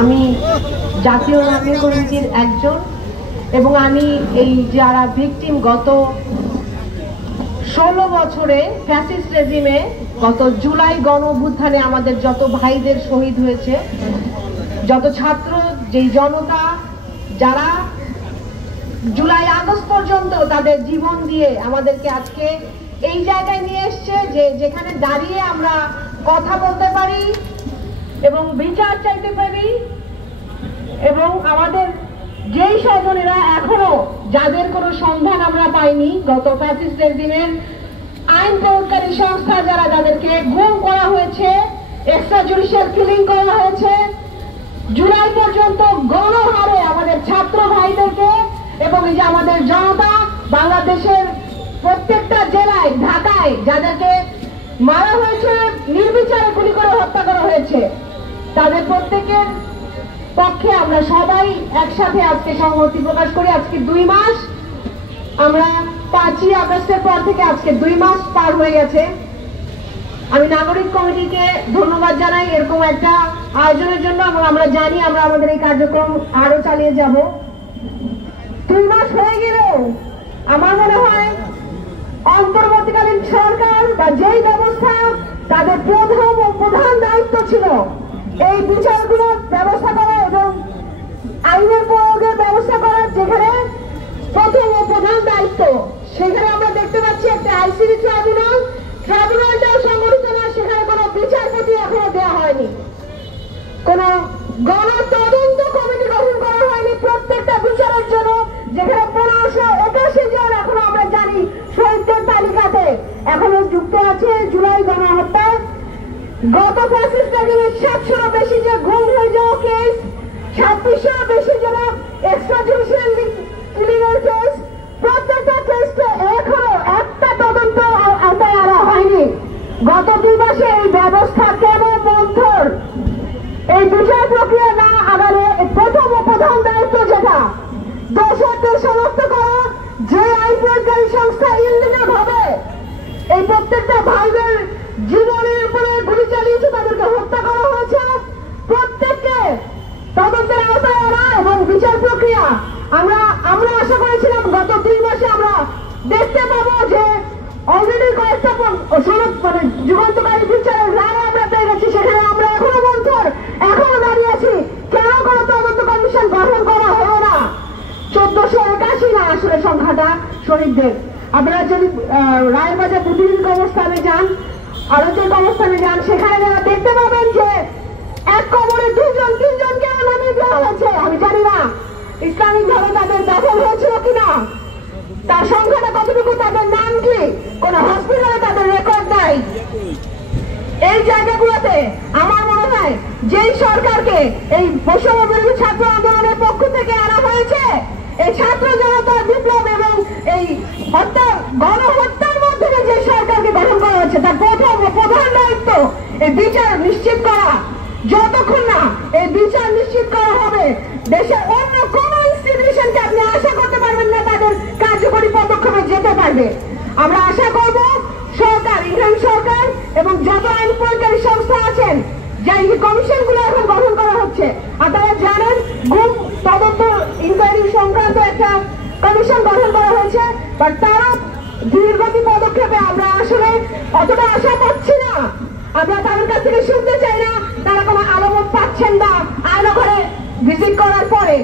আমি জাতীয় নাগরিক কমিটির একজন এবং আমি এই যারা ভিকটিম গত 16 বছরে ফ্যাসিস্ট রেজিমে গত জুলাই গণ অভ্যুত্থানে আমাদের যত ভাইদের শহীদ হয়েছে, যত ছাত্র যেই জনতা যারা জুলাই আগস্ট পর্যন্ত তাদের জীবন দিয়ে আমাদেরকে আজকে এই জায়গায় নিয়ে এসছে যে যেখানে দাঁড়িয়ে আমরা কথা বলতে পারি এবং বিচার চাইতে পারি এবং আমাদের যেই স্বজনেরা এখনো যাদের কোনো সন্ধান আমরা পাইনি গত ফ্যাসিস্ট রেজিমের আইন প্রয়োগকারী সংস্থা যারা যাদেরকে গুম করা হয়েছে, এক্সট্রা জুডিশিয়াল কিলিং করা হয়েছে, জুলাই পর্যন্ত গণহারে আমাদের ছাত্র ভাইদেরকে এবং এই যে আমাদের জনতা বাংলাদেশের প্রত্যেকটা জেলায় ঢাকায় যাদেরকে মারা হয়েছে, নির্বিচারে গুলি করে হত্যা করা হয়েছে, তাদের প্রত্যেকের পক্ষে আমরা সবাই একসাথে আজকে সংহতি প্রকাশ করি। আজকে 2 মাস, আমরা 5ই আগস্টের পর থেকে আজকে 2 মাস পার হয়ে গেছে। আমি নাগরিক কমিটিকে ধন্যবাদ জানাই এরকম একটা আয়োজনের জন্য এবং আমরা জানি আমরা আমাদের এই কার্যক্রম আরো চালিয়ে যাব। 2 মাস হয়ে গেলেও আমার মনে হয় অন্তর্বর্তীকালীন সরকার বা যেই ব্যবস্থা তাদের প্রধান দায়িত্ব ছিল এই বিচারগুলোর ব্যবস্থা করা এবং আইনের প্রয়োগের ব্যবস্থা করার, যেখানে প্রথম ও প্রধান দায়িত্ব সেখানে আমরা দেখতে পাচ্ছি একটা আইসিডি ট্রাইব্যুনালটাও সংগঠিত না, সেখানে কোনো বিচারপতি এখনো দেওয়া হয়নি, কোন গণতদন্ত কমিটি গঠন করা হয়নি প্রত্যেকটা বিচারের জন্য, যেখানে 1581 জন এখনো আমরা জানি শহীদদের তালিকাতে এখনো যুক্ত আছে জুলাই গণহত্যায়। গত ফ্যাসিস্ট রেজিমের 700 বেশি যে গুম হয়ে যাওয়া কেস, 2600 বেশি যারা এক্সট্রা জুডিশিয়াল কিলিং এর কেস, প্রত্যেকটা কেসটা এখনো একটা তদন্ত আওতায় আনা হয়নি। গত 2 মাসে এই ব্যবস্থা কেবল মন্থর, এই বিচার প্রক্রিয়া না আগালে প্রথম ও প্রধান দায়িত্ব যেটা দোষীদের শনাক্ত করা, যে আইন প্রয়োগকারী সংস্থা ইল্লিগাল ভাবে এই প্রত্যেকটা ভাইদের জীবনের উপরে গুলি চালিয়েছে, তাদেরকে হত্যা করা হয়েছে, প্রত্যেককে তদন্তের আওতায় আনা এবং বিচার প্রক্রিয়া আমরা আশা করেছিলাম গত 2 মাসে আমরা দেখতে পাবো যে অলরেডি কয়েকটা যুগান্তকারী বিচারের রায় আমরা পেয়ে গেছি, সেখানে আমরা এখনো মন্থর, এখনো দাঁড়িয়ে আছি কেন কোনো তদন্ত কমিশন গঠন করা হলো না। 1481 না আসলে সংখ্যাটা শহীদদের। আপনারা যদি রায়েরবাজার বুদ্ধিজীবী কবরস্থানে যান, আরো যে কবরস্থানে যান, সেখানে যারা দেখতে পাবেন যে এক কবরে 2-3জনকে নামিয়ে দেওয়া হয়েছে। আমি জানি না ইসলামিক ভাবে তাদের দখল হয়েছিল কিনা, তার সংখ্যাটা কতটুকু, তাদের নাম কি, কোন হসপিটালে তাদের রেকর্ড নাই। এই জায়গাগুলোতে আমার মনে হয় যেই সরকারকে এই বৈষম্য বিরোধী ছাত্র আন্দোলনের পক্ষ থেকে আনা হয়েছে, এই ছাত্র জনতার বিপ্লব এবং এই গণহত্যার মাধ্যমে যে সরকারকে গঠন করা হয়েছে, তার প্রথম ও প্রধান দায়িত্ব এই বিচার নিশ্চিত করা। যতক্ষণ না এই বিচার নিশ্চিত করা হবে, দেশের অন্য কোন ইনস্টিটিউশনকে আপনি আশা করতে পারবেন না তাদের কার্যকরী পদক্ষেপে যেতে পারবে। আমরা আশা করব সরকার, ইন্ডিয়ান সরকার এবং যত আইন প্রয়োগকারী সংস্থা আছেন, যে কমিশন গুলো এখন গঠন করা হচ্ছে, আপনারা জানেন গুম তদন্ত ইনকোয়ারি সংক্রান্ত একটা কমিশন গঠন করা হয়েছে, বাট তারা ধীরগতি পদক্ষেপে আমরা আসলে অতটা আশা পাচ্ছি না। আমরা তাদের কাছ থেকে শুনতে চাই না তারা কোনো আলামত পাচ্ছেন না আয়নাঘরে ভিজিট করার পরে।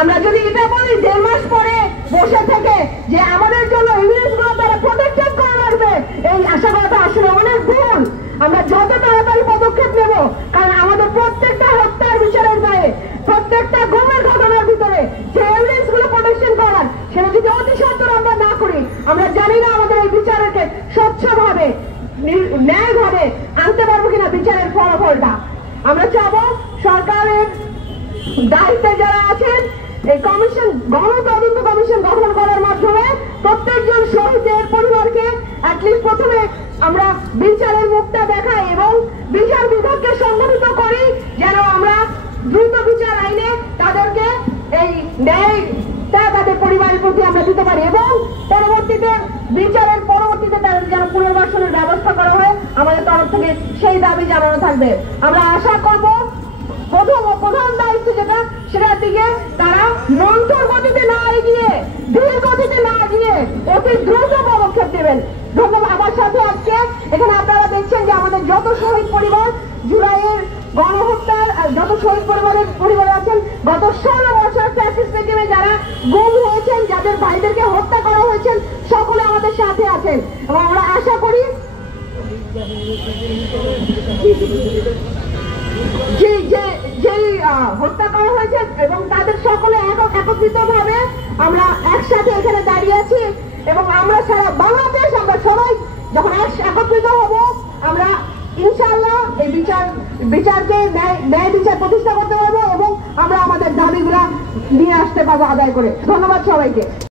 আমরা যদি এটা বলি 1.5 মাস পরে বসে থেকে যে আমাদের জন্য এভিডেন্স গুলো তারা প্রোটেক্টেড করা লাগবে, এই আশা করাটা আসলে অনেক ভুল। আমরা যত তাড়াতাড়ি পদক্ষেপ নেব, কারণ আমাদের প্রত্যেকটা হত্যার বিচারের গায়ে, প্রত্যেকটা গুমের ঘটনার ভিতরে যে এভিডেন্স গুলো প্রোটেকশন করার, সেটা যদি অতি সত্বর আমরা না করি, আমরা জানি না আমাদের এই বিচারকে স্বচ্ছভাবে ন্যায়ভাবে আনতে পারবো কিনা বিচারের ফলাফলটা। আমরা চাবো সরকারের দায়িত্বে যারা আছেন এই কমিশন, গণতদন্ত কমিশন গঠন করার মাধ্যমে প্রত্যেকজন শহীদের পরিবারকে অ্যাটলিস্ট প্রথমে আমরা বিচারের মুখটা দেখাই এবং বিচার বিভাগকে সংগঠিত করি, যেন আমরা দ্রুত বিচার আইনে তাদেরকে এই ন্যায়টা তাদের পরিবারের প্রতি আমরা দিতে পারি এবং পরবর্তীতে বিচারের পরবর্তীতে তাদের যেন পুনর্বাসনের ব্যবস্থা করা হয়, আমাদের তরফ থেকে সেই দাবি জানানো থাকবে। আমরা আশা করব প্রধান দায়িত্ব যেটা, সেটার দিকে তারা মন্থর গতিতে না এগিয়ে, ধীর গতিতে না এগিয়ে অতি দ্রুত পদক্ষেপ নেবেন। ধন্যবাদ। আমার সাথে আজকে এখানে আপনারা দেখছেন যে আমাদের যত শহীদ পরিবার, জুলাইয়ের গণহত্যার যত শহীদ পরিবার আছেন, গত 16 বছর ফ্যাসিস্ট রেজিমে যারা গুম হয়েছেন, যাদের ভাইদেরকে হত্যা করা হয়েছেন, সকলে আমাদের সাথে আছেন। এবং আমরা আশা করি যেই হত্যা করা হয়েছে এবং তাদের সকলে একত্রিত ভাবে আমরা একসাথে এখানে দাঁড়িয়ে আছি এবং আমরা সারা বাংলাদেশ, আমরা সবাই যখন একত্রিত হব, আমরা ইনশাআল্লাহ এই বিচারকে ন্যায় বিচার প্রতিষ্ঠা করতে পারবো এবং আমরা আমাদের দাবিগুলা নিয়ে আসতে পারবো আদায় করে। ধন্যবাদ সবাইকে।